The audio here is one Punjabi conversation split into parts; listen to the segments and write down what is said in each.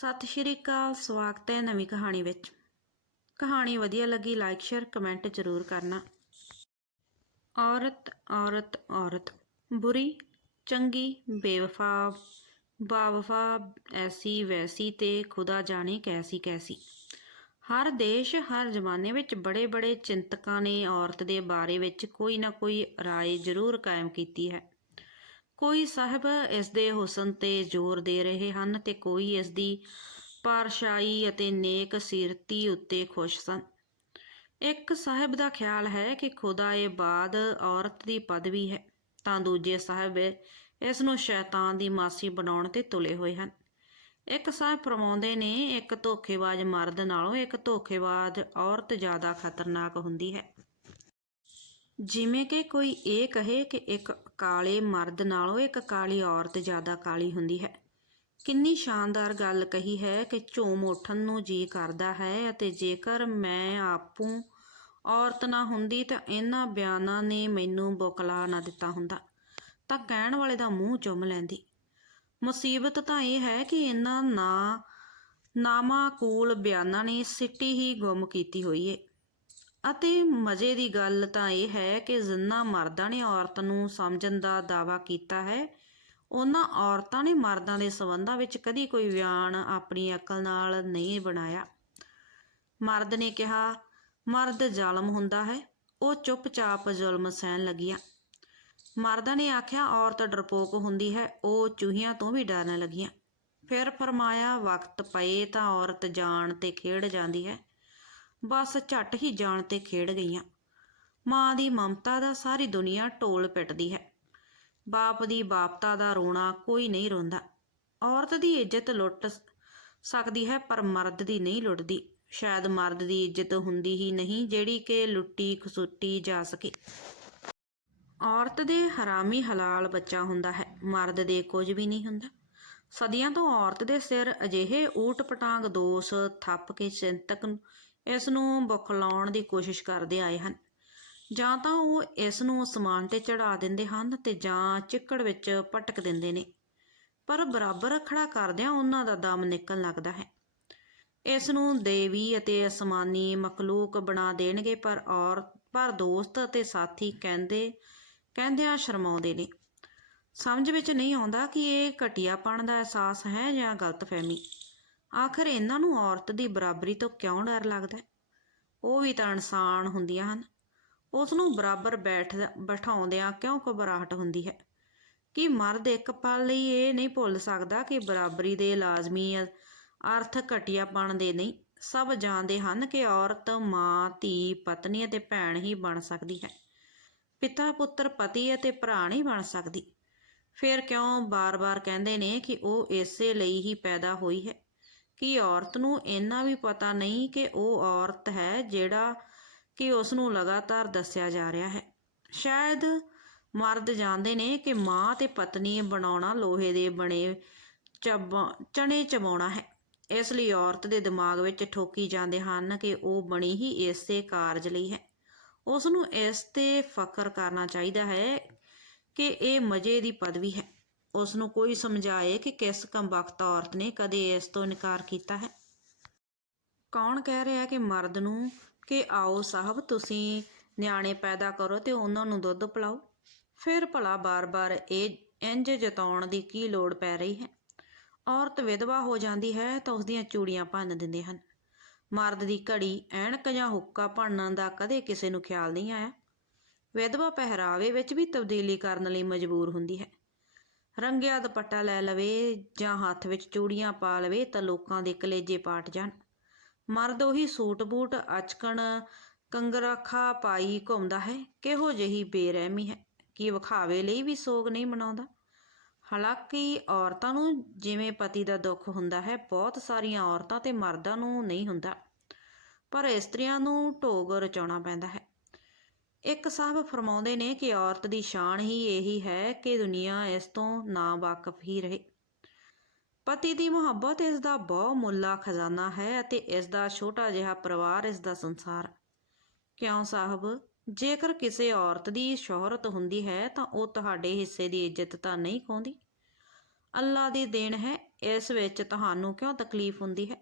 ਸਤਿ ਸ਼੍ਰੀ ਅਕਾਲ, ਸਵਾਗਤ ਹੈ ਨਵੀਂ ਕਹਾਣੀ ਵਿੱਚ। ਕਹਾਣੀ ਵਧੀਆ ਲੱਗੀ ਲਾਈਕ ਸ਼ੇਅਰ ਕਮੈਂਟ ਜ਼ਰੂਰ ਕਰਨਾ। ਔਰਤ ਔਰਤ ਔਰਤ। ਬੁਰੀ, ਚੰਗੀ ਬੇਵਫਾ ਬਾਵਫਾ ਐਸੀ, ਵੈਸੀ ਤੇ ਖੁਦਾ ਜਾਣੇ ਕੈਸੀ ਕੈਸੀ। ਹਰ ਦੇਸ਼, ਹਰ ਜ਼ਮਾਨੇ ਵਿੱਚ ਬੜੇ ਬੜੇ ਚਿੰਤਕਾਂ ਨੇ ਔਰਤ ਦੇ ਬਾਰੇ ਵਿੱਚ ਕੋਈ ਨਾ ਕੋਈ ਰਾਏ ਜ਼ਰੂਰ ਕਾਇਮ ਕੀਤੀ ਹੈ। ਕੋਈ ਸਾਹਿਬ ਇਸ ਦੇ ਹੁਸਨ ਤੇ ਜ਼ੋਰ ਦੇ ਰਹੇ ਹਨ ਤੇ ਕੋਈ ਇਸ ਦੀ ਪਾਰਸ਼ਾਈ ਅਤੇ ਨੇਕ ਸਿਰਤੀ ਉੱਤੇ ਖੁਸ਼ ਸਨ। ਇੱਕ ਸਾਹਿਬ ਦਾ ਖਿਆਲ ਹੈ ਕਿ ਖੁਦਾ ਇਹ ਬਾਦ ਔਰਤ ਦੀ ਪਦਵੀ ਹੈ, ਤਾਂ ਦੂਜੇ ਸਾਹਿਬ ਇਸ ਨੂੰ ਸ਼ੈਤਾਨ ਦੀ ਮਾਸੀ ਬਣਾਉਣ ਤੇ ਤੁਲੇ ਹੋਏ ਹਨ। ਇੱਕ ਸਾਹਿਬ ਫਰਮਾਉਂਦੇ ਨੇ, ਇੱਕ ਧੋਖੇਬਾਜ਼ ਮਰਦ ਨਾਲੋਂ ਇੱਕ ਧੋਖੇਬਾਜ਼ ਔਰਤ ਜ਼ਿਆਦਾ ਖਤਰਨਾਕ ਹੁੰਦੀ ਹੈ। ਜਿਵੇਂ ਕਿ ਕੋਈ ਇਹ ਕਹੇ ਕਿ ਇੱਕ ਕਾਲੇ ਮਰਦ ਨਾਲੋਂ ਇੱਕ ਕਾਲੀ ਔਰਤ ਜ਼ਿਆਦਾ ਕਾਲੀ ਹੁੰਦੀ ਹੈ। ਕਿੰਨੀ ਸ਼ਾਨਦਾਰ ਗੱਲ ਕਹੀ ਹੈ ਕਿ ਝੂਮ ਉੱਠਣ ਨੂੰ ਜੀ ਕਰਦਾ ਹੈ ਅਤੇ ਜੇਕਰ ਮੈਂ ਆਪੂ ਔਰਤ ਨਾ ਹੁੰਦੀ ਤਾਂ ਇਹਨਾਂ ਬਿਆਨਾਂ ਨੇ ਮੈਨੂੰ ਬੁਕਲਾ ਨਾ ਦਿੱਤਾ ਹੁੰਦਾ, ਤਾਂ ਕਹਿਣ ਵਾਲੇ ਦਾ ਮੂੰਹ ਚੁੰਮ ਲੈਂਦੀ। ਮੁਸੀਬਤ ਤਾਂ ਇਹ ਹੈ ਕਿ ਇਹਨਾਂ ਨਾ ਨਾਮਾਕੂਲ ਬਿਆਨਾਂ ਨੇ ਸਿੱਟੀ ਹੀ ਗੁੰਮ ਕੀਤੀ ਹੋਈ ਏ। ਅਤੇ ਮਜ਼ੇ ਦੀ ਗੱਲ ਤਾਂ ਇਹ ਹੈ ਕਿ ਜਿੰਨਾ ਮਰਦਾਂ ਨੇ ਔਰਤ ਨੂੰ ਸਮਝਣ ਦਾ ਦਾਵਾ ਕੀਤਾ ਹੈ ਉਹਨਾਂ ਔਰਤਾਂ ਨੇ ਮਰਦਾਂ ਦੇ ਸਬੰਧਾਂ ਵਿੱਚ ਕਦੀ ਕੋਈ ਬਿਆਨ ਆਪਣੀ ਅਕਲ ਨਾਲ ਨਹੀਂ ਬਣਾਇਆ। ਮਰਦ ਨੇ ਕਿਹਾ, ਮਰਦ ਜ਼ਾਲਮ ਹੁੰਦਾ ਹੈ, ਉਹ ਚੁੱਪਚਾਪ ਜ਼ੁਲਮ ਸਹਿਣ ਲੱਗੀਆਂ। ਮਰਦਾਂ ਨੇ ਆਖਿਆ, ਔਰਤ ਡਰਪੋਕ ਹੁੰਦੀ ਹੈ, ਉਹ ਚੂਹੀਆਂ ਤੋਂ ਵੀ ਡਰਨ ਲੱਗੀਆਂ। ਫਿਰ ਫਰਮਾਇਆ, ਵਕਤ ਪਏ ਤਾਂ ਔਰਤ ਜਾਣ ਤੇ ਖੇਡ ਜਾਂਦੀ ਹੈ। ਬਸ ਝੱਟ ਹੀ ਜਾਣ ਤੇ ਖੇਡ ਗਈਆਂ। ਮਾਂ ਦੀ ਮਮਤਾ ਦਾ ਸਾਰੀ ਦੁਨੀਆ ਢੋਲ ਪਿੱਟਦੀ ਹੈ। ਬਾਪ ਦੀ ਬਾਪਤਾ ਦਾ ਰੋਣਾ ਕੋਈ ਨਹੀਂ ਰੋਂਦਾ। ਔਰਤ ਦੀ ਇੱਜ਼ਤ ਲੁੱਟ ਸਕਦੀ ਹੈ ਪਰ ਮਰਦ ਦੀ ਨਹੀਂ ਲੁੱਟਦੀ। ਸ਼ਾਇਦ ਮਰਦ ਦੀ ਇੱਜ਼ਤ ਹੁੰਦੀ ਹੀ ਨਹੀਂ ਜਿਹੜੀ ਕਿ ਲੁੱਟੀ ਖਸੁੱਟੀ ਜਾ ਸਕੇ। ਔਰਤ ਦੇ ਹਰਾਮੀ ਹਲਾਲ ਬੱਚਾ ਹੁੰਦਾ ਹੈ। ਮਰਦ ਦੇ ਕੁਝ ਵੀ ਨਹੀਂ ਹੁੰਦਾ। ਸਦੀਆਂ ਤੋਂ ਔਰਤ ਦੇ ਸਿਰ ਅਜਿਹੇ ਊਟ ਪਟਾਂਗ ਦੋਸ਼ ਥੱਪ ਕੇ ਚਿੰਤਕ ਇਸ ਨੂੰ ਬੁਖਲਾਉਣ ਦੀ ਕੋਸ਼ਿਸ਼ ਕਰਦੇ ਆਏ ਹਨ। ਜਾਂ ਤਾਂ ਉਹ ਇਸ ਨੂੰ ਅਸਮਾਨ ਤੇ ਚੜਾ ਦਿੰਦੇ ਹਨ ਤੇ ਜਾਂ ਚਿੱਕੜ ਵਿੱਚ ਪਟਕ ਦਿੰਦੇ ਨੇ। ਪਰ ਬਰਾਬਰ ਖੜਾ ਕਰਦਿਆਂ ਉਹਨਾਂ ਦਾ ਦਮ ਨਿਕਲਣ ਲੱਗਦਾ ਹੈ। ਇਸ ਨੂੰ ਦੇਵੀ ਅਤੇ ਅਸਮਾਨੀ ਮਖਲੂਕ ਬਣਾ ਦੇਣਗੇ, ਪਰ ਔਰ, ਪਰ ਦੋਸਤ ਅਤੇ ਸਾਥੀ ਕਹਿੰਦੇ, ਕਹਿੰਦਿਆਂ ਸ਼ਰਮਾਉਂਦੇ ਨੇ। ਸਮਝ ਵਿੱਚ ਨਹੀਂ ਆਉਂਦਾ ਕਿ ਇਹ ਘਟੀਆਪਣ ਦਾ ਅਹਿਸਾਸ ਹੈ ਜਾਂ ਗਲਤਫਹਿਮੀ। ਆਖਰ ਇਹਨਾਂ ਨੂੰ ਔਰਤ ਦੀ ਬਰਾਬਰੀ ਤੋਂ ਕਿਉਂ ਡਰ ਲੱਗਦਾ ਉਹ ਵੀ ਤਾਂ ਇਨਸਾਨ ਹੁੰਦੀਆਂ ਹਨ। ਉਸ ਨੂੰ ਬਰਾਬਰ ਬੈਠ ਬਿਠਾਉਂਦਿਆਂ ਕਿਉਂ ਘਬਰਾਹਟ ਹੁੰਦੀ ਹੈ? ਕਿ ਮਰਦ ਇੱਕ ਪਲ ਲਈ ਇਹ ਨਹੀਂ ਭੁੱਲ ਸਕਦਾ ਕਿ ਬਰਾਬਰੀ ਦੇ ਲਾਜ਼ਮੀ ਅਰਥ ਘਟੀਆਪਣ ਦੇ ਨਹੀਂ? ਸਭ ਜਾਣਦੇ ਹਨ ਕਿ ਔਰਤ ਮਾਂ, ਧੀ, ਪਤਨੀ ਅਤੇ ਭੈਣ ਹੀ ਬਣ ਸਕਦੀ ਹੈ। ਪਿਤਾ, ਪੁੱਤਰ, ਪਤੀ ਅਤੇ ਭਰਾ ਨਹੀਂ ਬਣ ਸਕਦੀ। ਫਿਰ ਕਿਉਂ ਬਾਰ-ਬਾਰ ਕਹਿੰਦੇ ਨੇ ਕਿ ਉਹ ਇਸੇ ਲਈ ਹੀ ਪੈਦਾ ਹੋਈ ਹੈ? ਕਿ ਔਰਤ ਨੂੰ ਇੰਨਾ ਵੀ ਪਤਾ ਨਹੀਂ ਕਿ ਉਹ ਔਰਤ ਹੈ ਜਿਹੜਾ ਕਿ ਉਸ ਨੂੰ ਲਗਾਤਾਰ ਦੱਸਿਆ ਜਾ ਰਿਹਾ ਹੈ। ਸ਼ਾਇਦ ਮਰਦ ਜਾਣਦੇ ਨੇ ਕਿ ਮਾਂ ਤੇ ਪਤਨੀ ਬਣਾਉਣਾ ਲੋਹੇ ਦੇ ਬਣੇ ਚਬਾ ਚਣੇ ਚਬਾਉਣਾ ਹੈ। ਇਸ ਲਈ ਔਰਤ ਦੇ ਦਿਮਾਗ ਵਿੱਚ ਠੋਕੀ ਜਾਂਦੇ ਹਨ ਕਿ ਉਹ ਬਣੀ ਹੀ ਇਸੇ ਕਾਰਜ ਲਈ ਹੈ। ਉਸ ਨੂੰ ਇਸ ਤੇ ਫਖਰ ਕਰਨਾ ਚਾਹੀਦਾ ਹੈ ਕਿ ਇਹ ਮਜੇ ਦੀ ਪਦਵੀ ਹੈ। ਉਸ ਨੂੰ ਕੋਈ ਸਮਝਾਏ ਕਿ ਕਿਸ ਕੰਬਖਤ ਔਰਤ ਨੇ ਕਦੇ ਇਸ ਤੋਂ ਇਨਕਾਰ ਕੀਤਾ ਹੈ? ਕੌਣ ਕਹਿ ਰਿਹਾ ਕਿ ਮਰਦ ਨੂੰ ਕਿ ਆਓ ਸਾਹਿਬ, ਤੁਸੀਂ ਨਿਆਣੇ ਪੈਦਾ ਕਰੋ ਤੇ ਉਹਨਾਂ ਨੂੰ ਦੁੱਧ ਪਿਲਾਓ? ਫਿਰ ਭਲਾ ਬਾਰ-ਬਾਰ ਇਹ ਇੰਜ ਜਤਾਉਣ ਦੀ ਕੀ ਲੋੜ ਪੈ ਰਹੀ ਹੈ? ਔਰਤ ਵਿਧਵਾ ਹੋ ਜਾਂਦੀ ਹੈ ਤਾਂ ਉਸ ਦੀਆਂ ਚੂੜੀਆਂ ਭੰਨ ਦਿੰਦੇ ਹਨ। ਮਰਦ ਦੀ ਘੜੀ ਐਣਕ ਜਾਂ ਹੁੱਕਾ ਭੰਨਣ ਦਾ ਕਦੇ ਕਿਸੇ ਨੂੰ ਖਿਆਲ ਨਹੀਂ ਆਇਆ। ਵਿਧਵਾ ਪਹਿਰਾਵੇ ਵਿੱਚ ਵੀ ਤਬਦੀਲੀ ਕਰਨ ਲਈ ਮਜਬੂਰ ਹੁੰਦੀ ਹੈ। ਰੰਗਿਆ ਦੁਪੱਟਾ ਲੈ ਲਵੇ ਜਾਂ ਹੱਥ ਵਿੱਚ ਚੂੜੀਆਂ ਪਾ ਲਵੇ ਤਾਂ ਲੋਕਾਂ ਦੇ ਕਲੇਜੇ ਪਾਟ ਜਾਣ। ਮਰਦ ਉਹੀ ਸੂਟ ਬੂਟ ਅਚਕਣ, ਕੰਗਰਾਖਾ ਪਾਈ ਘੁੰਮਦਾ ਹੈ। ਕਿਹੋ ਜਿਹੀ ਬੇਰਹਿਮੀ ਹੈ, ਕਿ ਵਿਖਾਵੇ ਲਈ ਵੀ ਸੋਗ ਨਹੀਂ ਮਨਾਉਂਦਾ। ਹਾਲਾਂਕਿ ਔਰਤਾਂ ਨੂੰ ਜਿਵੇਂ ਪਤੀ ਦਾ ਦੁੱਖ ਹੁੰਦਾ ਹੈ, ਬਹੁਤ ਸਾਰੀਆਂ ਔਰਤਾਂ ਤੇ ਮਰਦਾਂ ਨੂੰ ਨਹੀਂ ਹੁੰਦਾ। ਪਰ ਇਸਤਰੀਆਂ ਨੂੰ ਢੋਗ ਰਚਾਉਣਾ ਪੈਂਦਾ ਹੈ। ਇੱਕ ਸਾਹਿਬ ਫਰਮਾਉਂਦੇ ਨੇ ਕਿ ਔਰਤ ਦੀ ਸ਼ਾਨ ਹੀ ਇਹੀ ਹੈ ਕਿ ਦੁਨੀਆ ਇਸ ਤੋਂ ਨਾ ਵਾਕਿਫ ਹੀ ਰਹੇ। ਪਤੀ ਦੀ ਮੁਹੱਬਤ ਇਸ ਦਾ ਬਹੁ ਖਜ਼ਾਨਾ ਹੈ ਅਤੇ ਇਸ ਦਾ ਛੋਟਾ ਜਿਹਾ ਪਰਿਵਾਰ ਇਸ ਦਾ ਸੰਸਾਰ। ਕਿਉਂ ਸਾਹਿਬ? ਜੇਕਰ ਕਿਸੇ ਔਰਤ ਦੀ ਸ਼ੋਹਰਤ ਹੁੰਦੀ ਹੈ ਤਾਂ ਉਹ ਤੁਹਾਡੇ ਹਿੱਸੇ ਦੀ ਇੱਜ਼ਤ ਤਾਂ ਨਹੀਂ ਖੋਂਦੀ ਅੱਲਾ ਦੀ ਦੇਣ ਹੈ, ਇਸ ਵਿੱਚ ਤੁਹਾਨੂੰ ਕਿਉਂ ਤਕਲੀਫ ਹੁੰਦੀ ਹੈ?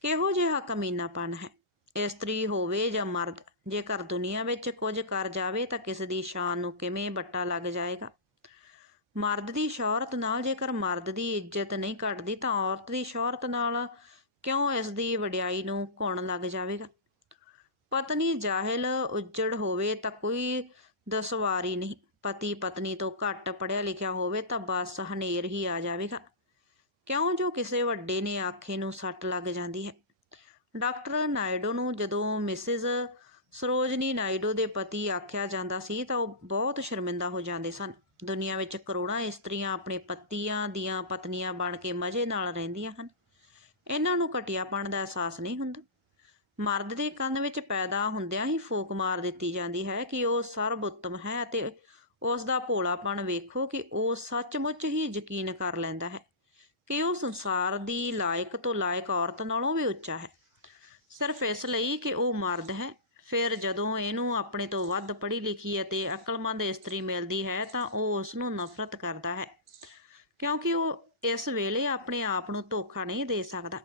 ਕਿਹੋ ਜਿਹਾ ਕਮੀਨਾਪਨ ਹੈ? ਇਸਤਰੀ ਹੋਵੇ ਜਾਂ ਮਰਦ ਜੇਕਰ ਦੁਨੀਆ ਵਿੱਚ ਕੁਝ ਕਰ ਜਾਵੇ ਤਾਂ ਕਿਸ ਦੀ ਸ਼ਾਨ ਨੂੰ ਕਿਵੇਂ ਬੱਟਾ ਲੱਗ ਜਾਏਗਾ? ਮਰਦ ਦੀ ਸ਼ੌਹਰਤ ਨਾਲ ਜੇਕਰ ਮਰਦ ਦੀ ਇੱਜ਼ਤ ਨਹੀਂ ਘਟਦੀ ਤਾਂ ਔਰਤ ਦੀ ਸ਼ੌਹਰਤ ਨਾਲ ਕਿਉਂ ਇਸ ਦੀ ਵਡਿਆਈ ਨੂੰ ਘੁਣ ਲੱਗ ਜਾਵੇਗਾ? ਪਤਨੀ ਜਾਹਿਲ ਉੱਜੜ ਹੋਵੇ ਤਾਂ ਕੋਈ ਦਸਵਾਰੀ ਨਹੀਂ। ਪਤੀ ਪਤਨੀ ਤੋਂ ਘੱਟ ਪੜਿਆ ਲਿਖਿਆ ਹੋਵੇ ਤਾਂ ਬਸ ਹਨੇਰ ਹੀ ਆ ਜਾਵੇਗਾ। ਕਿਉਂ ਜੋ ਕਿਸੇ ਵੱਡੇ ਨੇ ਆਖੇ ਨੂੰ ਸੱਟ ਲੱਗ ਜਾਂਦੀ ਹੈ? ਡਾਕਟਰ ਨਾਇਡੋ ਨੂੰ ਜਦੋਂ ਮਿਸਿਸ ਸਰੋਜਨੀ ਨਾਇਡੋ ਦੇ ਪਤੀ ਆਖਿਆ ਜਾਂਦਾ ਸੀ ਤਾਂ ਉਹ ਬਹੁਤ ਸ਼ਰਮਿੰਦਾ ਹੋ ਜਾਂਦੇ ਸਨ। ਦੁਨੀਆ ਵਿੱਚ ਕਰੋੜਾਂ ਇਸਤਰੀਆਂ ਆਪਣੇ ਪਤੀਆਂ ਦੀਆਂ ਪਤਨੀਆਂ ਬਣ ਕੇ ਮਜ਼ੇ ਨਾਲ ਰਹਿੰਦੀਆਂ ਹਨ। ਇਹਨਾਂ ਨੂੰ ਘਟਿਆਪਣ ਦਾ ਅਹਿਸਾਸ ਨਹੀਂ ਹੁੰਦਾ। ਮਰਦ ਦੇ ਕੰਨ ਵਿੱਚ ਪੈਦਾ ਹੁੰਦਿਆਂ ਹੀ ਫੂਕ ਮਾਰ ਦਿੱਤੀ ਜਾਂਦੀ ਹੈ ਕਿ ਉਹ ਸਰਬ ਉੱਤਮ ਹੈ ਅਤੇ ਉਸ ਦਾ ਭੋਲਾਪਣ ਵੇਖੋ ਕਿ ਉਹ ਸੱਚਮੁੱਚ ਹੀ ਯਕੀਨ ਕਰ ਲੈਂਦਾ ਹੈ ਕਿ ਉਹ ਸੰਸਾਰ ਦੀ ਲਾਇਕ ਤੋਂ ਲਾਇਕ ਔਰਤ ਨਾਲੋਂ ਵੀ ਉੱਚਾ ਹੈ। ਸਿਰਫ ਇਸ ਲਈ ਕਿ ਉਹ ਮਰਦ ਹੈ। ਫਿਰ ਜਦੋਂ ਇਹਨੂੰ ਆਪਣੇ ਤੋਂ ਵੱਧ ਪੜ੍ਹੀ ਲਿਖੀ ਅਤੇ ਅਕਲਮੰਦ ਇਸਤਰੀ ਮਿਲਦੀ ਹੈ ਤਾਂ ਉਹ ਉਸ ਨੂੰ ਨਫ਼ਰਤ ਕਰਦਾ ਹੈ। ਕਿਉਂਕਿ ਉਹ ਇਸ ਵੇਲੇ ਆਪਣੇ ਆਪ ਨੂੰ ਧੋਖਾ ਨਹੀਂ ਦੇ ਸਕਦਾ।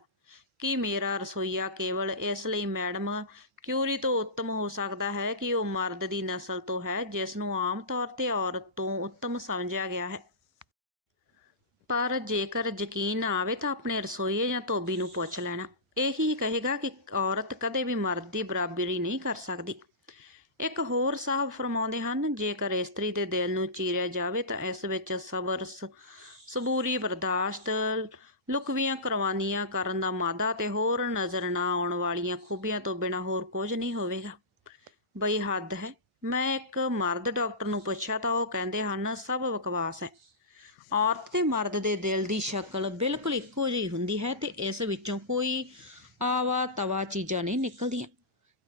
ਕਿ ਮੇਰਾ ਰਸੋਈਆ ਕੇਵਲ ਇਸ ਲਈ ਮੈਡਮ ਕਿਊਰੀ ਤੋਂ ਉੱਤਮ ਹੋ ਸਕਦਾ ਹੈ ਕਿ ਉਹ ਮਰਦ ਦੀ ਨਸਲ ਤੋਂ ਹੈ, ਜਿਸ ਨੂੰ ਆਮ ਤੌਰ ਤੇ ਔਰਤ ਤੋਂ ਉੱਤਮ ਸਮਝਿਆ ਗਿਆ ਹੈ? ਪਰ ਜੇਕਰ ਯਕੀਨ ਨਾ ਆਵੇ ਤਾਂ ਆਪਣੇ ਰਸੋਈਏ ਜਾਂ ਧੋਬੀ ਨੂੰ ਪੁੱਛ ਲੈਣਾ। ਇਹੀ ਕਹੇਗਾ ਕਿ ਔਰਤ ਕਦੇ ਵੀ ਮਰਦ ਦੀ ਬਰਾਬਰੀ ਨਹੀਂ ਕਰ ਸਕਦੀ। ਇੱਕ ਹੋਰ ਸਾਹਿਬ ਫਰਮਾਉਂਦੇ ਹਨ, ਜੇਕਰ ਇਸਤਰੀ ਦੇ ਦਿਲ ਨੂੰ ਚੀਰਿਆ ਜਾਵੇ ਤਾਂ ਇਸ ਵਿੱਚ ਸਬਰ ਸਬੂਰੀ ਬਰਦਾਸ਼ਤ ਲੁਕਵੀਆਂ ਕੁਰਬਾਨੀਆਂ ਕਰਨ ਦਾ ਮਾਦਾ ਤੇ ਹੋਰ ਨਜ਼ਰ ਨਾ ਆਉਣ ਵਾਲੀਆਂ ਖੂਬੀਆਂ ਤੋਂ ਬਿਨਾ ਹੋਰ ਕੁਝ ਨਹੀਂ ਹੋਵੇਗਾ। ਬਈ ਹੱਦ ਹੈ। ਮੈਂ ਇੱਕ ਮਰਦ ਡਾਕਟਰ ਨੂੰ ਪੁੱਛਿਆ ਤਾਂ ਉਹ ਕਹਿੰਦੇ ਹਨ, ਸਭ ਬਕਵਾਸ ਹੈ। ਔਰਤ ਤੇ ਮਰਦ ਦੇ ਦਿਲ ਦੀ ਸ਼ਕਲ ਬਿਲਕੁਲ ਇੱਕੋ ਜਿਹੀ ਹੁੰਦੀ ਹੈ ਤੇ ਇਸ ਵਿੱਚੋਂ ਕੋਈ ਆਵਾ ਤਵਾ ਚੀਜ਼ਾਂ ਨਹੀਂ ਨਿਕਲਦੀਆਂ।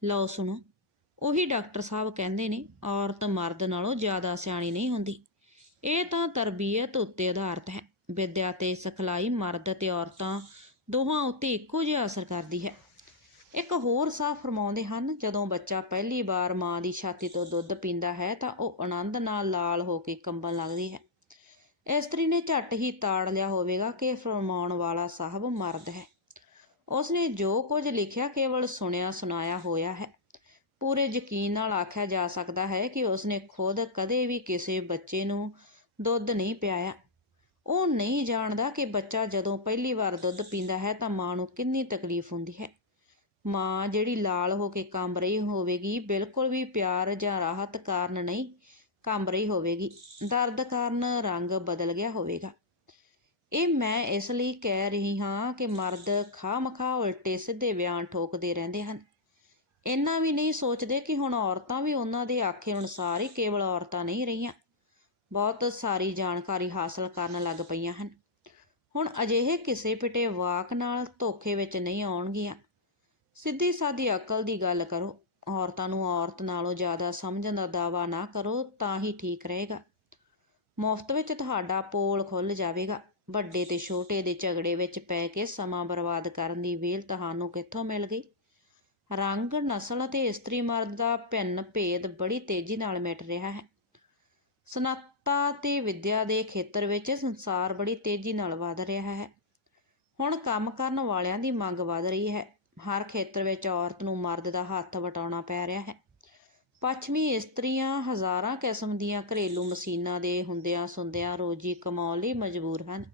ਲਓ ਸੁਣੋ, ਉਹੀ ਡਾਕਟਰ ਸਾਹਿਬ ਕਹਿੰਦੇ ਨੇ, ਔਰਤ ਮਰਦ ਨਾਲੋਂ ਜ਼ਿਆਦਾ ਸਿਆਣੀ ਨਹੀਂ ਹੁੰਦੀ। ਇਹ ਤਾਂ ਤਰਬੀਅਤ ਉੱਤੇ ਆਧਾਰਿਤ ਹੈ। ਵਿਦਿਆ ਤੇ ਸਿਖਲਾਈ ਮਰਦ ਤੇ ਔਰਤਾਂ ਦੋਹਾਂ ਉੱਤੇ ਇੱਕੋ ਜਿਹਾ ਅਸਰ ਕਰਦੀ ਹੈ। ਇੱਕ ਹੋਰ ਸਾਹ ਫਰਮਾਉਂਦੇ ਹਨ, ਜਦੋਂ ਬੱਚਾ ਪਹਿਲੀ ਵਾਰ ਮਾਂ ਦੀ ਛਾਤੀ ਤੋਂ ਦੁੱਧ ਪੀਂਦਾ ਹੈ ਤਾਂ ਉਹ ਆਨੰਦ ਨਾਲ ਲਾਲ ਹੋ ਕੇ ਕੰਬਣ ਲੱਗਦੀ ਹੈ। ਇਸਤਰੀ ਨੇ ਝੱਟ ਹੀ ਤਾੜ ਲਿਆ ਹੋਵੇਗਾ ਕਿ ਫਰਮਾਉਣ ਵਾਲਾ ਸਾਹਿਬ ਮਰਦ ਹੈ। ਉਸਨੇ ਜੋ ਕੁਝ ਲਿਖਿਆ ਕੇਵਲ ਸੁਣਿਆ ਸੁਣਾਇਆ ਹੋਇਆ ਹੈ। ਪੂਰੇ ਯਕੀਨ ਨਾਲ ਆਖਿਆ ਜਾ ਸਕਦਾ ਹੈ ਕਿ ਉਸਨੇ ਖੁਦ ਕਦੇ ਵੀ ਕਿਸੇ ਬੱਚੇ ਨੂੰ ਦੁੱਧ ਨਹੀਂ ਪਿਆਇਆ। ਉਹ ਨਹੀਂ ਜਾਣਦਾ ਕਿ ਬੱਚਾ ਜਦੋਂ ਪਹਿਲੀ ਵਾਰ ਦੁੱਧ ਪੀਂਦਾ ਹੈ ਤਾਂ ਮਾਂ ਨੂੰ ਕਿੰਨੀ ਤਕਲੀਫ ਹੁੰਦੀ ਹੈ। ਮਾਂ ਜਿਹੜੀ ਲਾਲ ਹੋ ਕੇ ਕੰਬ ਰਹੀ ਹੋਵੇਗੀ ਬਿਲਕੁਲ ਵੀ ਪਿਆਰ ਜਾਂ ਰਾਹਤ ਕਾਰਨ ਨਹੀਂ। ਕੰਬ ਰਹੀ ਹੋਵੇਗੀ। ਦਰਦ ਕਾਰਨ ਰੰਗ ਬਦਲ ਗਿਆ ਹੋਵੇਗਾ। ਇਹ ਮੈਂ ਇਸ ਲਈ ਕਹਿ ਰਹੀ ਹਾਂ ਕਿ ਮਰਦ ਖਾਮਖਾ ਉਲਟੇ ਸਿੱਧੇ ਬਿਆਨ ਠੋਕਦੇ ਰਹਿੰਦੇ ਹਨ। ਇੰਨਾ ਵੀ ਨਹੀਂ ਸੋਚਦੇ ਕਿ ਹੁਣ ਔਰਤਾਂ ਵੀ ਉਹਨਾਂ ਦੇ ਆਖੇ ਅਨੁਸਾਰ ਹੀ ਕੇਵਲ ਔਰਤਾਂ ਨਹੀਂ ਰਹੀਆਂ। ਬਹੁਤ ਸਾਰੀ ਜਾਣਕਾਰੀ ਹਾਸਲ ਕਰਨ ਲੱਗ ਪਈਆਂ ਹਨ। ਹੁਣ ਅਜਿਹੇ ਕਿਸੇ ਪਿਟੇ ਵਾਕ ਨਾਲ ਧੋਖੇ ਵਿੱਚ ਨਹੀਂ ਆਉਣਗੀਆਂ। ਸਿੱਧੀ ਸਾਦੀ ਅਕਲ ਦੀ ਗੱਲ ਕਰੋ। ਔਰਤਾਂ ਨੂੰ ਔਰਤ ਨਾਲੋਂ ਜ਼ਿਆਦਾ ਸਮਝਣ ਦਾ ਦਾਵਾ ਨਾ ਕਰੋ, ਤਾਂ ਹੀ ਠੀਕ ਰਹੇਗਾ। ਮੁਫਤ ਵਿੱਚ ਤੁਹਾਡਾ ਪੋਲ ਖੁੱਲ ਜਾਵੇਗਾ। ਵੱਡੇ ਤੇ ਛੋਟੇ ਦੇ ਝਗੜੇ ਵਿੱਚ ਪੈ ਕੇ ਸਮਾਂ ਬਰਬਾਦ ਕਰਨ ਦੀ ਵੇਲ ਤੁਹਾਨੂੰ ਕਿੱਥੋਂ ਮਿਲ ਗਈ? ਰੰਗ, ਨਸਲ ਅਤੇ ਇਸਤਰੀ ਮਰਦ ਦਾ ਭਿੰਨ ਭੇਦ ਬੜੀ ਤੇਜ਼ੀ ਨਾਲ ਮਿਟ ਰਿਹਾ ਹੈ। ਸਨਾਤਾ ਤੇ ਵਿਦਿਆ ਦੇ ਖੇਤਰ ਵਿੱਚ ਸੰਸਾਰ ਬੜੀ ਤੇਜ਼ੀ ਨਾਲ ਵਧ ਰਿਹਾ ਹੈ। ਹੁਣ ਕੰਮ ਕਰਨ ਵਾਲਿਆਂ ਦੀ ਮੰਗ ਵਧ ਰਹੀ ਹੈ। ਹਰ ਖੇਤਰ ਵਿੱਚ ਔਰਤ ਨੂੰ ਮਰਦ ਦਾ ਹੱਥ ਵਟਾਉਣਾ ਪੈ ਰਿਹਾ ਹੈ। ਪੱਛਮੀ ਇਸਤਰੀਆਂ ਹਜ਼ਾਰਾਂ ਕਿਸਮ ਦੀਆਂ ਘਰੇਲੂ ਮਸ਼ੀਨਾਂ ਦੇ ਹੁੰਦਿਆਂ ਸੁੰਦਿਆਂ ਰੋਜੀ ਕਮਾਉਣ ਲਈ ਮਜਬੂਰ ਹਨ।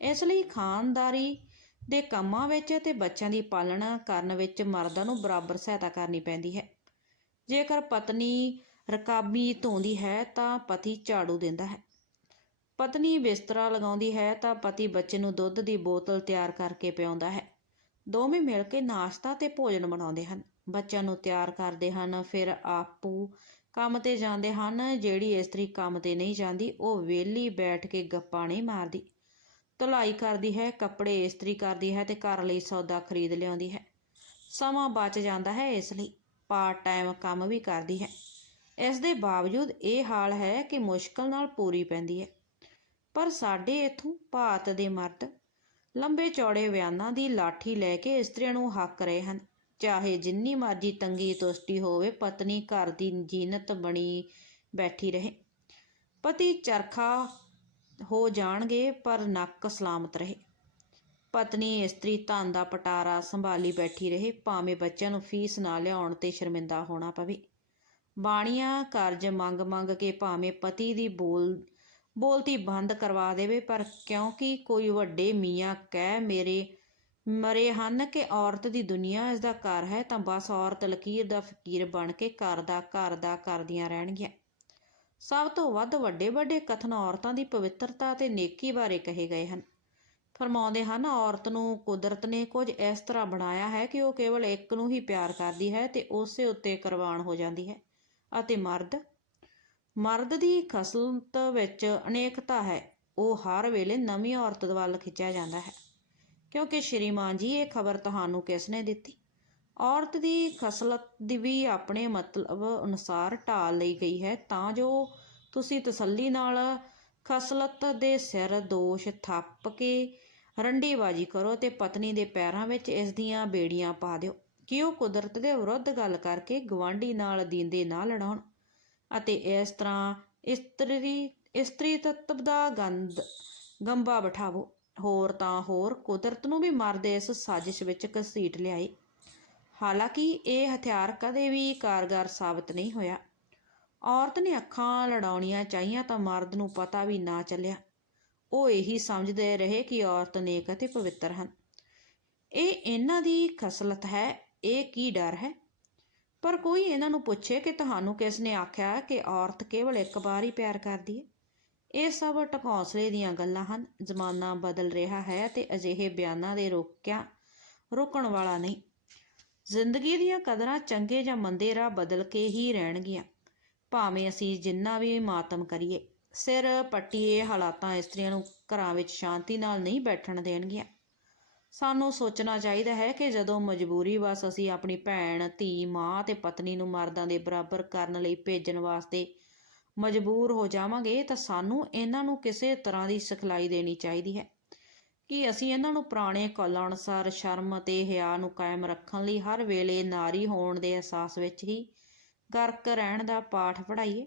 ਇਸ ਲਈ ਖਾਨਦਾਰੀ ਦੇ ਕੰਮਾਂ ਵਿੱਚ ਤੇ ਬੱਚਿਆਂ ਦੀ ਪਾਲਣਾ ਕਰਨ ਵਿੱਚ ਮਰਦਾਂ ਨੂੰ ਬਰਾਬਰ ਸਹਾਇਤਾ ਕਰਨੀ ਪੈਂਦੀ ਹੈ। ਜੇਕਰ ਪਤਨੀ ਰਕਾਬੀ ਧੋਂਦੀ ਹੈ ਤਾਂ ਪਤੀ ਝਾੜੂ ਦਿੰਦਾ ਹੈ। ਪਤਨੀ ਬਿਸਤਰਾ ਲਗਾਉਂਦੀ ਹੈ ਤਾਂ ਪਤੀ ਬੱਚੇ ਨੂੰ ਦੁੱਧ ਦੀ ਬੋਤਲ ਤਿਆਰ ਕਰਕੇ ਪਿਆਉਂਦਾ ਹੈ। ਦੋਵੇਂ ਮਿਲ ਕੇ ਨਾਸ਼ਤਾ ਤੇ ਭੋਜਨ ਬਣਾਉਂਦੇ ਹਨ। ਬੱਚਿਆਂ ਨੂੰ ਤਿਆਰ ਕਰਦੇ ਹਨ, ਫਿਰ ਆਪੂ ਕੰਮ ਤੇ ਜਾਂਦੇ ਹਨ। ਜਿਹੜੀ ਇਸਤਰੀ ਕੰਮ ਤੇ ਨਹੀਂ ਜਾਂਦੀ, ਉਹ ਵਿਹਲੀ ਬੈਠ ਕੇ ਗੱਪਾਂ ਨਹੀਂ ਮਾਰਦੀ। ਧੁਲਾਈ ਕਰਦੀ ਹੈ, ਕੱਪੜੇ ਇਸਤਰੀ ਕਰਦੀ ਹੈ ਤੇ ਘਰ ਲਈ ਸੌਦਾ ਖਰੀਦ ਲਿਆਉਂਦੀ ਹੈ। ਸਮਾਂ ਬਚ ਜਾਂਦਾ ਹੈ ਇਸ ਲਈ ਪਾਰਟ ਟਾਈਮ ਕੰਮ ਵੀ ਕਰਦੀ ਹੈ। ਇਸ ਦੇ ਬਾਵਜੂਦ ਇਹ ਹਾਲ ਹੈ ਕਿ ਮੁਸ਼ਕਲ ਨਾਲ ਪੂਰੀ ਪੈਂਦੀ ਹੈ। ਪਰ ਸਾਡੇ ਇਥੋਂ ਭਾਰਤ ਦੇ ਮਰਦ ਲੰਬੇ ਚੌੜੇ ਬਿਆਨਾਂ ਦੀ ਲਾਠੀ ਲੈ ਕੇ ਇਸਤਰੀਆਂ ਨੂੰ ਹੱਕ ਰਹੇ ਹਨ। ਚਾਹੇ ਜਿੰਨੀ ਮਰਜ਼ੀ ਤੰਗੀ ਤੁਸ਼ਟੀ ਹੋਵੇ, ਪਤਨੀ ਘਰ ਦੀ ਜੀਨਤ ਬਣੀ ਬੈਠੀ ਰਹੇ। ਪਤੀ ਚਰਖਾ ਹੋ ਜਾਣਗੇ, ਪਰ ਨੱਕ ਸਲਾਮਤ ਰਹੇ। ਪਤਨੀ, ਇਸਤਰੀ ਧਨ ਦਾ ਪਟਾਰਾ ਸੰਭਾਲੀ ਬੈਠੀ ਰਹੇ। ਭਾਵੇਂ ਬੱਚਿਆਂ ਨੂੰ ਫੀਸ ਨਾ ਲਿਆਉਣ ਤੇ ਸ਼ਰਮਿੰਦਾ ਹੋਣਾ ਪਵੇ। ਬਾਣੀਆਂ, ਕਰਜ਼ ਮੰਗ ਮੰਗ ਕੇ ਭਾਵੇਂ ਪਤੀ ਦੀ ਬੋਲ ਬੋਲਤੀ ਬੰਦ ਕਰਵਾ ਦੇਵੇ, ਪਰ ਕਿਉਂਕਿ ਕੋਈ ਵੱਡੇ ਮੀਆਂ ਕਹਿ ਮੇਰੇ, ਮਰੇ ਹਨ ਕਿ ਔਰਤ ਦੀ ਦੁਨੀਆ ਇਸ ਦਾ ਘਰ ਹੈ, ਤਾਂ ਬਸ ਔਰਤ ਲਕੀਰ ਦਾ ਫਕੀਰ ਬਣ ਕੇ ਘਰ ਦਾ ਘਰ ਦਾ ਕਰਦੀਆਂ ਰਹਿਣਗੀਆਂ। ਸਭ ਤੋਂ ਵੱਧ ਵੱਡੇ ਵੱਡੇ ਕਥਨ ਔਰਤਾਂ ਦੀ ਪਵਿੱਤਰਤਾ ਤੇ ਨੇਕੀ ਬਾਰੇ ਕਹੇ ਗਏ ਹਨ। ਫਰਮਾਉਂਦੇ ਹਨ, ਔਰਤ ਨੂੰ ਕੁਦਰਤ ਨੇ ਕੁਝ ਇਸ ਤਰ੍ਹਾਂ ਬਣਾਇਆ ਹੈ ਕਿ ਉਹ ਕੇਵਲ ਇੱਕ ਨੂੰ ਹੀ ਪਿਆਰ ਕਰਦੀ ਹੈ ਤੇ ਉਸੇ ਉੱਤੇ ਕੁਰਬਾਨ ਹੋ ਜਾਂਦੀ ਹੈ ਅਤੇ ਮਰਦ ਮਰਦ ਦੀ ਖਸਲਤ ਵਿੱਚ ਅਨੇਕਤਾ ਹੈ। ਉਹ ਹਰ ਵੇਲੇ ਨਵੀਂ ਔਰਤ ਵੱਲ ਖਿੱਚਿਆ ਜਾਂਦਾ ਹੈ। ਕਿਉਂਕਿ ਸ਼੍ਰੀਮਾਨ ਜੀ, ਇਹ ਖਬਰ ਤੁਹਾਨੂੰ ਕਿਸ ਨੇ ਦਿੱਤੀ? ਔਰਤ ਦੀ ਖਸਲਤ ਦੀ ਵੀ ਆਪਣੇ ਮਤਲਬ ਅਨੁਸਾਰ ਢਾਲ ਲਈ ਗਈ ਹੈ, ਤਾਂ ਜੋ ਤੁਸੀਂ ਤਸੱਲੀ ਨਾਲ ਖਸਲਤ ਦੇ ਸਿਰ ਦੋਸ਼ ਥੱਪ ਕੇ ਰੰਡੀਬਾਜੀ ਕਰੋ ਤੇ ਪਤਨੀ ਦੇ ਪੈਰਾਂ ਵਿੱਚ ਇਸ ਦੀਆਂ ਬੇੜੀਆਂ ਪਾ ਦਿਓ। ਕਿ ਉਹ ਕੁਦਰਤ ਦੇ ਵਿਰੁੱਧ ਗੱਲ ਕਰਕੇ ਗਵਾਂਢੀ ਨਾਲ ਦੀਂਦੇ ਨਾ ਲੜਾਉਣ। ਅਤੇ ਇਸ ਤਰ੍ਹਾਂ ਇਸਤਰੀ ਇਸਤਰੀ ਤੱਤਵ ਦਾ ਗੰਧ ਗੰਬਾ ਬਿਠਾਵੋ। ਹੋਰ ਤਾਂ ਹੋਰ, ਕੁਦਰਤ ਨੂੰ ਵੀ ਮਰਦੇ ਇਸ ਸਾਜ਼ਿਸ਼ ਵਿੱਚ ਘਸੀਟ ਲਿਆਏ ਹਾਲਾਂਕਿ ਇਹ ਹਥਿਆਰ ਕਦੇ ਵੀ ਕਾਰਗਰ ਸਾਬਤ ਨਹੀਂ ਹੋਇਆ। ਔਰਤ ਨੇ ਅੱਖਾਂ ਲੜਾਉਣੀਆਂ ਚਾਹੀਆਂ ਤਾਂ ਮਰਦ ਨੂੰ ਪਤਾ ਵੀ ਨਾ ਚੱਲਿਆ। ਉਹ ਇਹੀ ਸਮਝਦੇ ਰਹੇ ਕਿ ਔਰਤ ਨੇਕ ਅਤੇ ਪਵਿੱਤਰ ਹਨ। ਇਹ ਇਹਨਾਂ ਦੀ ਖਸਲਤ ਹੈ, ਇਹ ਕੀ ਡਰ ਹੈ? ਪਰ ਕੋਈ ਇਹਨਾਂ ਨੂੰ ਪੁੱਛੇ ਕਿ ਤੁਹਾਨੂੰ ਕਿਸ ਨੇ ਆਖਿਆ ਕਿ ਔਰਤ ਕੇਵਲ ਇੱਕ ਵਾਰ ਹੀ ਪਿਆਰ ਕਰਦੀ ਹੈ? ਇਹ ਸਭ ਟਕੌਂਸਲੇ ਦੀਆਂ ਗੱਲਾਂ ਹਨ। ਜ਼ਮਾਨਾ ਬਦਲ ਰਿਹਾ ਹੈ ਤੇ ਅਜਿਹੇ ਬਿਆਨਾਂ ਦੇ ਰੋਕਿਆ, ਰੋਕਣ ਵਾਲਾ ਨਹੀਂ। ਜ਼ਿੰਦਗੀ ਦੀਆਂ ਕਦਰਾਂ ਚੰਗੇ ਜਾਂ ਮੰਦੇ ਰਾਹ ਬਦਲ ਕੇ ਹੀ ਰਹਿਣਗੀਆਂ। ਭਾਵੇਂ ਅਸੀਂ ਜਿੰਨਾ ਵੀ ਮਾਤਮ ਕਰੀਏ, ਸਿਰ ਪੱਟੀਏ ਹਾਲਾਤਾਂ ਇਸਤਰੀਆਂ ਨੂੰ ਘਰਾਂ ਵਿੱਚ ਸ਼ਾਂਤੀ ਨਾਲ ਨਹੀਂ ਬੈਠਣ ਦੇਣਗੀਆਂ। ਸਾਨੂੰ ਸੋਚਣਾ ਚਾਹੀਦਾ ਹੈ ਕਿ ਜਦੋਂ ਮਜਬੂਰੀ ਵਸ ਅਸੀਂ ਆਪਣੀ ਭੈਣ, ਧੀ, ਮਾਂ ਤੇ ਪਤਨੀ ਨੂੰ ਮਰਦਾਂ ਦੇ ਬਰਾਬਰ ਕਰਨ ਲਈ ਭੇਜਣ ਵਾਸਤੇ ਮਜਬੂਰ ਹੋ ਜਾਵਾਂਗੇ, ਤਾਂ ਸਾਨੂੰ ਇਹਨਾਂ ਨੂੰ ਕਿਸੇ ਤਰ੍ਹਾਂ ਦੀ ਸਿਖਲਾਈ ਦੇਣੀ ਚਾਹੀਦੀ ਹੈ। ਕਿ ਅਸੀਂ ਇਹਨਾਂ ਨੂੰ ਪੁਰਾਣੇ ਕੌਲਾਂ ਅਨੁਸਾਰ ਸ਼ਰਮ ਅਤੇ ਹਿਆ ਨੂੰ ਕਾਇਮ ਰੱਖਣ ਲਈ ਹਰ ਵੇਲੇ ਨਾਰੀ ਹੋਣ ਦੇ ਅਹਿਸਾਸ ਵਿੱਚ ਹੀ ਗਰਕ ਰਹਿਣ ਦਾ ਪਾਠ ਪੜ੍ਹਾਈਏ।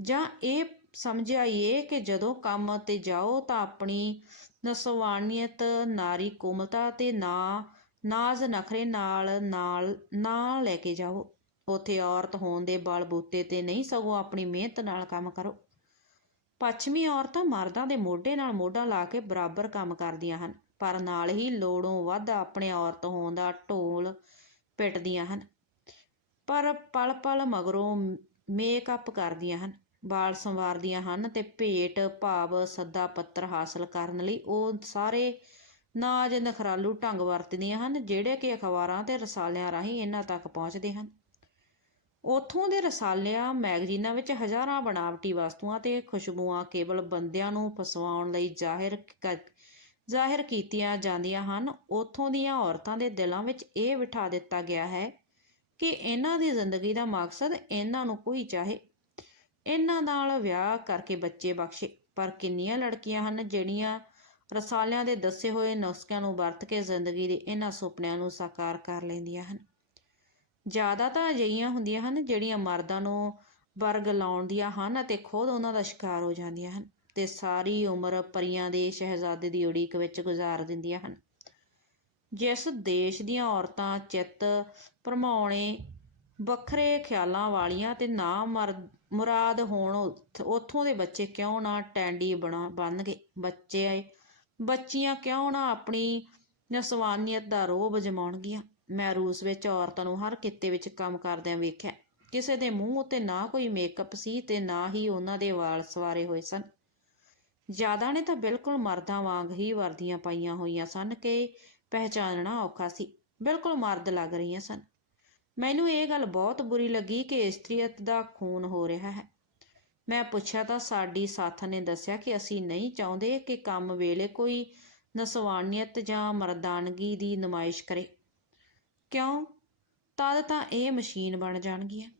ਜਾਂ ਇਹ ਸਮਝਾਈਏ ਕਿ ਜਦੋਂ ਕੰਮ ਤੇ ਜਾਓ ਤਾਂ ਆਪਣੀ ਨਸਵਾਨੀਅਤ ਨਾਰੀ ਕੋਮਲਤਾ ਤੇ ਨਾ, ਨਾਜ਼ ਨਖਰੇ ਨਾਲ ਨਾਲ, ਨਾ ਲੈ ਕੇ ਜਾਓ। ਉਥੇ ਔਰਤ ਹੋਣ ਦੇ ਬਲ ਬੂਤੇ ਤੇ ਨਹੀਂ ਸਗੋਂ ਆਪਣੀ ਮਿਹਨਤ ਨਾਲ ਕੰਮ ਕਰੋ। ਪੱਛਮੀ ਔਰਤਾਂ ਮਰਦਾਂ ਦੇ ਮੋਢੇ ਨਾਲ ਮੋਢਾ ਲਾ ਕੇ ਬਰਾਬਰ ਕੰਮ ਕਰਦੀਆਂ ਹਨ, ਪਰ ਨਾਲ ਹੀ ਲੋੜੋਂ ਵੱਧ ਆਪਣੇ ਔਰਤ ਹੋਣ ਦਾ ਢੋਲ ਪਿੱਟਦੀਆਂ ਹਨ, ਪਰ ਪਲ ਪਲ ਮਗਰੋਂ ਮੇਕਅਪ ਕਰਦੀਆਂ ਹਨ। ਵਾਲ ਸੰਵਾਰਦੀਆਂ ਹਨ ਤੇ ਭੇਟ, ਭਾਵ, ਸੱਦਾ, ਪੱਤਰ ਹਾਸਲ ਕਰਨ ਲਈ ਉਹ ਸਾਰੇ ਨਾਜ ਨਖਰਾਲੂ ਢੰਗ ਵਰਤਦੀਆਂ ਹਨ, ਜਿਹੜੇ ਕਿ ਅਖਬਾਰਾਂ ਤੇ ਰਸਾਲਿਆਂ ਰਾਹੀਂ ਇਹਨਾਂ ਤੱਕ ਪਹੁੰਚਦੇ ਹਨ। ਉਥੋਂ ਦੇ ਰਸਾਲਿਆਂ ਮੈਗਜ਼ੀਨਾਂ ਵਿੱਚ ਹਜ਼ਾਰਾਂ ਬਣਾਵਟੀ ਵਸਤੂਆਂ ਤੇ ਖੁਸ਼ਬੂਆਂ ਕੇਵਲ ਬੰਦਿਆਂ ਨੂੰ ਫਸਵਾਉਣ ਲਈ ਜ਼ਾਹਿਰ ਜ਼ਾਹਿਰ ਕੀਤੀਆਂ ਜਾਂਦੀਆਂ ਹਨ। ਉਥੋਂ ਦੀਆਂ ਔਰਤਾਂ ਦੇ ਦਿਲਾਂ ਵਿੱਚ ਇਹ ਬਿਠਾ ਦਿੱਤਾ ਗਿਆ ਹੈ ਕਿ ਇਹਨਾਂ ਦੀ ਜ਼ਿੰਦਗੀ ਦਾ ਮਕਸਦ ਇਹਨਾਂ ਨੂੰ ਕੋਈ ਚਾਹੇ ਇਹਨਾਂ ਨਾਲ ਵਿਆਹ ਕਰਕੇ ਬੱਚੇ ਬਖਸ਼ੇ। ਪਰ ਕਿੰਨੀਆਂ ਲੜਕੀਆਂ ਹਨ ਜਿਹੜੀਆਂ ਰਸਾਲਿਆਂ ਦੇ ਦੱਸੇ ਹੋਏ ਨੁਸਖਿਆਂ ਨੂੰ ਵਰਤ ਕੇ ਜ਼ਿੰਦਗੀ ਦੇ ਇਹਨਾਂ ਸੁਪਨਿਆਂ ਨੂੰ ਸਾਕਾਰ ਕਰ ਲੈਂਦੀਆਂ ਹਨ। ਜ਼ਿਆਦਾ ਤਾਂ ਅਜਿਹੀਆਂ ਹੁੰਦੀਆਂ ਹਨ ਜਿਹੜੀਆਂ ਮਰਦਾਂ ਨੂੰ ਵਰਗ ਲਾਉਂਦੀਆਂ ਹਨ ਅਤੇ ਖੁਦ ਉਹਨਾਂ ਦਾ ਸ਼ਿਕਾਰ ਹੋ ਜਾਂਦੀਆਂ ਹਨ ਤੇ ਸਾਰੀ ਉਮਰ ਪਰੀਆਂ ਦੇ ਸ਼ਹਿਜ਼ਾਦੇ ਦੀ ਉਡੀਕ ਵਿੱਚ ਗੁਜ਼ਾਰ ਦਿੰਦੀਆਂ ਹਨ। ਜਿਸ ਦੇਸ਼ ਦੀਆਂ ਔਰਤਾਂ ਚਿੱਤ ਭਰਮਾਉਣੇ ਵੱਖਰੇ ਖਿਆਲਾਂ ਵਾਲੀਆਂ ਤੇ ਨਾ ਮਰ ਮੁਰਾਦ ਹੋਣ, ਉੱਥੋਂ ਦੇ ਬੱਚੇ ਕਿਉਂ ਨਾ ਟੈਂਡੀ ਬਣਾ ਬਣ ਗਏ ਬੱਚੇ ਆਏ। ਬੱਚੀਆਂ ਕਿਉਂ ਨਾ ਆਪਣੀ ਨਸਵਾਨੀਅਤ ਦਾ ਰੋਬ ਜਮਾਉਣਗੀਆਂ? ਮੈਂ ਰੂਸ ਵਿੱਚ ਔਰਤਾਂ ਨੂੰ ਹਰ ਕਿੱਤੇ ਵਿੱਚ ਕੰਮ ਕਰਦਿਆਂ ਵੇਖਿਆ। ਕਿਸੇ ਦੇ ਮੂੰਹ ਉੱਤੇ ਨਾ ਕੋਈ ਮੇਕਅਪ ਸੀ ਤੇ ਨਾ ਹੀ ਉਹਨਾਂ ਦੇ ਵਾਲ ਸਵਾਰੇ ਹੋਏ ਸਨ। ਜ਼ਿਆਦਾ ਨੇ ਤਾਂ ਬਿਲਕੁਲ ਮਰਦਾਂ ਵਾਂਗ ਹੀ ਵਰਦੀਆਂ ਪਾਈਆਂ ਹੋਈਆਂ ਸਨ ਕਿ ਪਹਿਚਾਨਣਾ ਔਖਾ ਸੀ। ਬਿਲਕੁਲ ਮਰਦ ਲੱਗ ਰਹੀਆਂ ਸਨ। ਮੈਨੂੰ ਇਹ ਗੱਲ ਬਹੁਤ ਬੁਰੀ ਲੱਗੀ ਕਿ ਇਸਤਰੀਅਤ ਦਾ ਖੂਨ ਹੋ ਰਿਹਾ ਹੈ। ਮੈਂ ਪੁੱਛਿਆ ਤਾਂ ਸਾਡੀ ਸਾਥ ਨੇ ਦੱਸਿਆ ਕਿ ਅਸੀਂ ਨਹੀਂ ਚਾਹੁੰਦੇ ਕਿ ਕੰਮ ਵੇਲੇ ਕੋਈ ਨਸਵਾਨੀਅਤ ਜਾਂ ਮਰਦਾਨਗੀ ਦੀ ਨੁਮਾਇਸ਼ ਕਰੇ। ਕਿਉਂ? ਤਦ ਤਾਂ ਇਹ ਮਸ਼ੀਨ ਬਣ ਜਾਣਗੀਆਂ।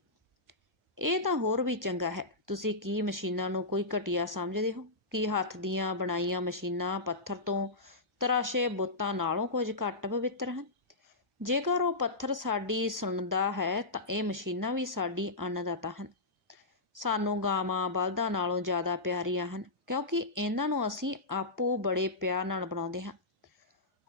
ਇਹ ਤਾਂ ਹੋਰ ਵੀ ਚੰਗਾ ਹੈ। ਤੁਸੀਂ ਕੀ ਮਸ਼ੀਨਾਂ ਨੂੰ ਕੋਈ ਘਟੀਆ ਸਮਝਦੇ ਹੋ? ਕੀ ਹੱਥ ਦੀਆਂ ਬਣਾਈਆਂ ਮਸ਼ੀਨਾਂ ਪੱਥਰ ਤੋਂ ਤਰਾਸ਼ੇ ਬੁੱਤਾਂ ਨਾਲੋਂ ਕੁਝ ਘੱਟ ਪਵਿੱਤਰ ਹਨ? ਜੇਕਰ ਉਹ ਪੱਥਰ ਸਾਡੀ ਸੁਣਦਾ ਹੈ ਤਾਂ ਇਹ ਮਸ਼ੀਨਾਂ ਵੀ ਸਾਡੀ ਅੰਨਦਾਤਾ ਹਨ। ਸਾਨੂੰ ਗਾਵਾਂ ਬਲਦਾਂ ਨਾਲੋਂ ਜ਼ਿਆਦਾ ਪਿਆਰੀਆਂ ਹਨ, ਕਿਉਂਕਿ ਇਹਨਾਂ ਨੂੰ ਅਸੀਂ ਆਪੋ ਬੜੇ ਪਿਆਰ ਨਾਲ ਬਣਾਉਂਦੇ ਹਾਂ।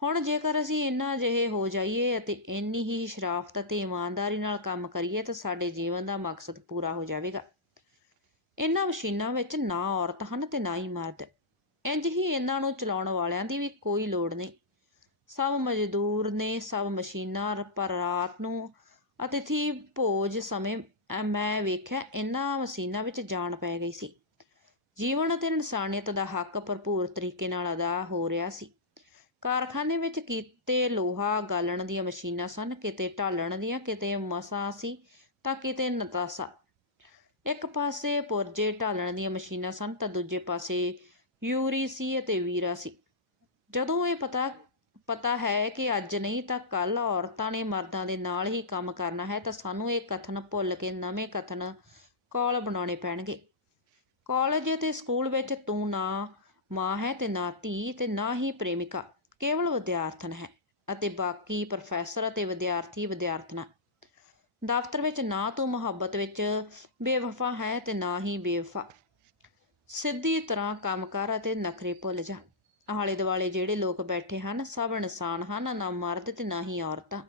ਹੁਣ ਜੇਕਰ ਅਸੀਂ ਇੰਨਾ ਜਿਹੇ ਹੋ ਜਾਈਏ ਅਤੇ ਇੰਨੀ ਹੀ ਸ਼ਰਾਫਤ ਅਤੇ ਇਮਾਨਦਾਰੀ ਨਾਲ ਕੰਮ ਕਰੀਏ ਤਾਂ ਸਾਡੇ ਜੀਵਨ ਦਾ ਮਕਸਦ ਪੂਰਾ ਹੋ ਜਾਵੇਗਾ। ਇਹਨਾਂ ਮਸ਼ੀਨਾਂ ਵਿੱਚ ਨਾ ਔਰਤ ਹਨ ਤੇ ਨਾ ਹੀ ਮਰਦ। ਇੰਜ ਹੀ ਇਹਨਾਂ ਨੂੰ ਚਲਾਉਣ ਵਾਲਿਆਂ ਦੀ ਵੀ ਕੋਈ ਲੋੜ ਨਹੀਂ। ਸਭ ਮਜ਼ਦੂਰ ਨੇ ਸਭ ਮਸ਼ੀਨਾਂ ਪਰ ਰਾਤ ਨੂੰ ਅਤਿਥੀ ਭੋਜ ਸਮੇਂ ਮੈਂ ਵੇਖਿਆ ਇਹਨਾਂ ਮਸ਼ੀਨਾਂ ਵਿੱਚ ਜਾਣ ਪੈ ਗਈ ਸੀ। ਜੀਵਨ ਅਤੇ ਇਨਸਾਨੀਅਤ ਦਾ ਹੱਕ ਭਰਪੂਰ ਤਰੀਕੇ ਨਾਲ ਅਦਾ ਹੋ ਰਿਹਾ ਸੀ। ਕਾਰਖਾਨੇ ਵਿੱਚ ਕੀਤੇ ਲੋਹਾ ਗਾਲਣ ਦੀਆਂ ਮਸ਼ੀਨਾਂ ਸਨ, ਕਿਤੇ ਢਾਲਣ ਦੀਆਂ, ਕਿਤੇ ਮਸਾਂ ਸੀ ਤਾਂ ਕਿਤੇ ਨਤਾਸਾ। ਇੱਕ ਪਾਸੇ ਪੁਰਜੇ ਢਾਲਣ ਦੀਆਂ ਮਸ਼ੀਨਾਂ ਸਨ ਤਾਂ ਦੂਜੇ ਪਾਸੇ ਯੂਰੀ ਸੀ ਅਤੇ ਵੀਰਾ ਸੀ। ਜਦੋਂ ਇਹ ਪਤਾ ਪਤਾ ਹੈ ਕਿ ਅੱਜ ਨਹੀਂ ਤਾਂ ਕੱਲ ਔਰਤਾਂ ਨੇ ਮਰਦਾਂ ਦੇ ਨਾਲ ਹੀ ਕੰਮ ਕਰਨਾ ਹੈ ਤਾਂ ਸਾਨੂੰ ਇਹ ਕਥਨ ਭੁੱਲ ਕੇ ਨਵੇਂ ਕਥਨ ਕੌਲ ਬਣਾਉਣੇ ਪੈਣਗੇ। ਕਾਲਜ ਅਤੇ ਸਕੂਲ ਵਿੱਚ ਤੂੰ ਨਾ ਮਾਂ ਹੈ ਤੇ ਨਾ ਧੀ ਤੇ ਨਾ ਹੀ ਪ੍ਰੇਮਿਕਾ, ਕੇਵਲ ਵਿਦਿਆਰਥਣ ਹੈ ਅਤੇ ਬਾਕੀ ਪ੍ਰੋਫੈਸਰ ਅਤੇ ਵਿਦਿਆਰਥੀ ਵਿਦਿਆਰਥਣਾ। ਦਫ਼ਤਰ ਵਿੱਚ ਨਾ ਤੂੰ ਮੁਹੱਬਤ ਵਿੱਚ ਬੇਵਫਾ ਹੈ ਤੇ ਨਾ ਹੀ ਬੇਵਫਾ। ਸਿੱਧੀ ਤਰ੍ਹਾਂ ਕੰਮ ਕਰ ਅਤੇ ਨਖਰੇ ਭੁੱਲ ਜਾ। ਆਲੇ ਦੁਆਲੇ ਜਿਹੜੇ ਲੋਕ ਬੈਠੇ ਹਨ, ਸਭ ਇਨਸਾਨ ਹਨ, ਨਾ ਮਰਦ ਤੇ ਨਾ ਹੀ ਔਰਤਾਂ।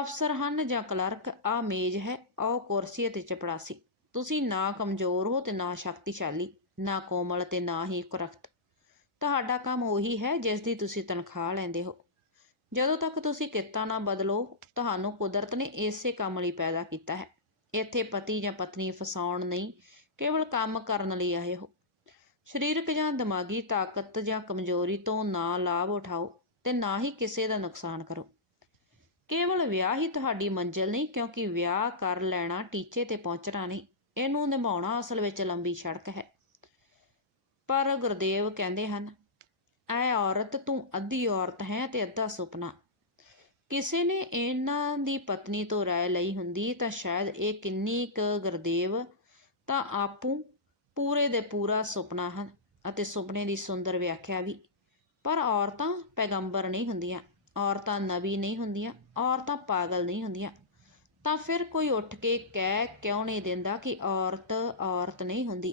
ਅਫਸਰ ਹਨ ਜਾਂ ਕਲਰਕ ਆ ਮੇਜ਼ ਹੈ, ਆਹ ਕੁਰਸੀ ਅਤੇ ਚਪੜਾਸੀ। ਤੁਸੀਂ ਨਾ ਕਮਜ਼ੋਰ ਹੋ ਤੇ ਨਾ ਸ਼ਕਤੀਸ਼ਾਲੀ, ਨਾ ਕੋਮਲ ਤੇ ਨਾ ਹੀ ਕੁਰਖਤ। ਤੁਹਾਡਾ ਕੰਮ ਉਹੀ ਹੈ ਜਿਸ ਦੀ ਤੁਸੀਂ ਤਨਖਾਹ ਲੈਂਦੇ ਹੋ। ਜਦੋਂ ਤੱਕ ਤੁਸੀਂ ਕਿੱਤਾ ਨਾ ਬਦਲੋ, ਤੁਹਾਨੂੰ ਕੁਦਰਤ ਨੇ ਇਸੇ ਕੰਮ ਲਈ ਪੈਦਾ ਕੀਤਾ ਹੈ। ਇੱਥੇ ਪਤੀ ਜਾਂ ਪਤਨੀ ਫਸਾਉਣ ਨਹੀਂ, ਕੇਵਲ ਕੰਮ ਕਰਨ ਲਈ ਆਏ ਹੋ। ਸਰੀਰਕ ਜਾਂ ਦਿਮਾਗੀ ਤਾਕਤ ਜਾਂ ਕਮਜ਼ੋਰੀ ਤੋਂ ਨਾ ਲਾਭ ਉਠਾਓ ਤੇ ਨਾ ਹੀ ਕਿਸੇ ਦਾ ਨੁਕਸਾਨ ਕਰੋ। ਕੇਵਲ ਵਿਆਹ ਹੀ ਤੁਹਾਡੀ ਮੰਜ਼ਿਲ ਨਹੀਂ, ਕਿਉਂਕਿ ਵਿਆਹ ਕਰ ਲੈਣਾ ਟੀਚੇ ਤੇ ਪਹੁੰਚਣਾ ਨਹੀਂ। ਇਹਨੂੰ ਨਿਭਾਉਣਾ ਅਸਲ ਵਿੱਚ ਲੰਬੀ ਸੜਕ ਹੈ। ਪਰ ਗੁਰਦੇਵ ਕਹਿੰਦੇ ਹਨ, ਐ ਔਰਤ, ਤੂੰ ਅੱਧੀ ਔਰਤ ਹੈ ਤੇ ਅੱਧਾ ਸੁਪਨਾ। ਕਿਸੇ ਨੇ ਇਹਨਾਂ ਦੀ ਪਤਨੀ ਤੋਂ ਰਾਏ ਲਈ ਹੁੰਦੀ ਤਾਂ ਸ਼ਾਇਦ ਇਹ ਕਿੰਨੀ ਕੁ ਗੁਰਦੇਵ ਤਾਂ ਆਪੂ ਪੂਰੇ ਦੇ ਪੂਰਾ ਸੁਪਨਾ ਹਨ ਅਤੇ ਸੁਪਨੇ ਦੀ ਸੁੰਦਰ ਵਿਆਖਿਆ ਵੀ। ਪਰ ਔਰਤਾਂ ਪੈਗੰਬਰ ਨਹੀਂ ਹੁੰਦੀਆਂ, ਔਰਤਾਂ ਨਬੀ ਨਹੀਂ ਹੁੰਦੀਆਂ, ਔਰਤਾਂ ਪਾਗਲ ਨਹੀਂ ਹੁੰਦੀਆਂ। ਤਾਂ ਫਿਰ ਕੋਈ ਉੱਠ ਕੇ ਕਹਿ ਕਿਉਂ ਨਹੀਂ ਦਿੰਦਾ ਕਿ ਔਰਤ ਔਰਤ ਨਹੀਂ ਹੁੰਦੀ?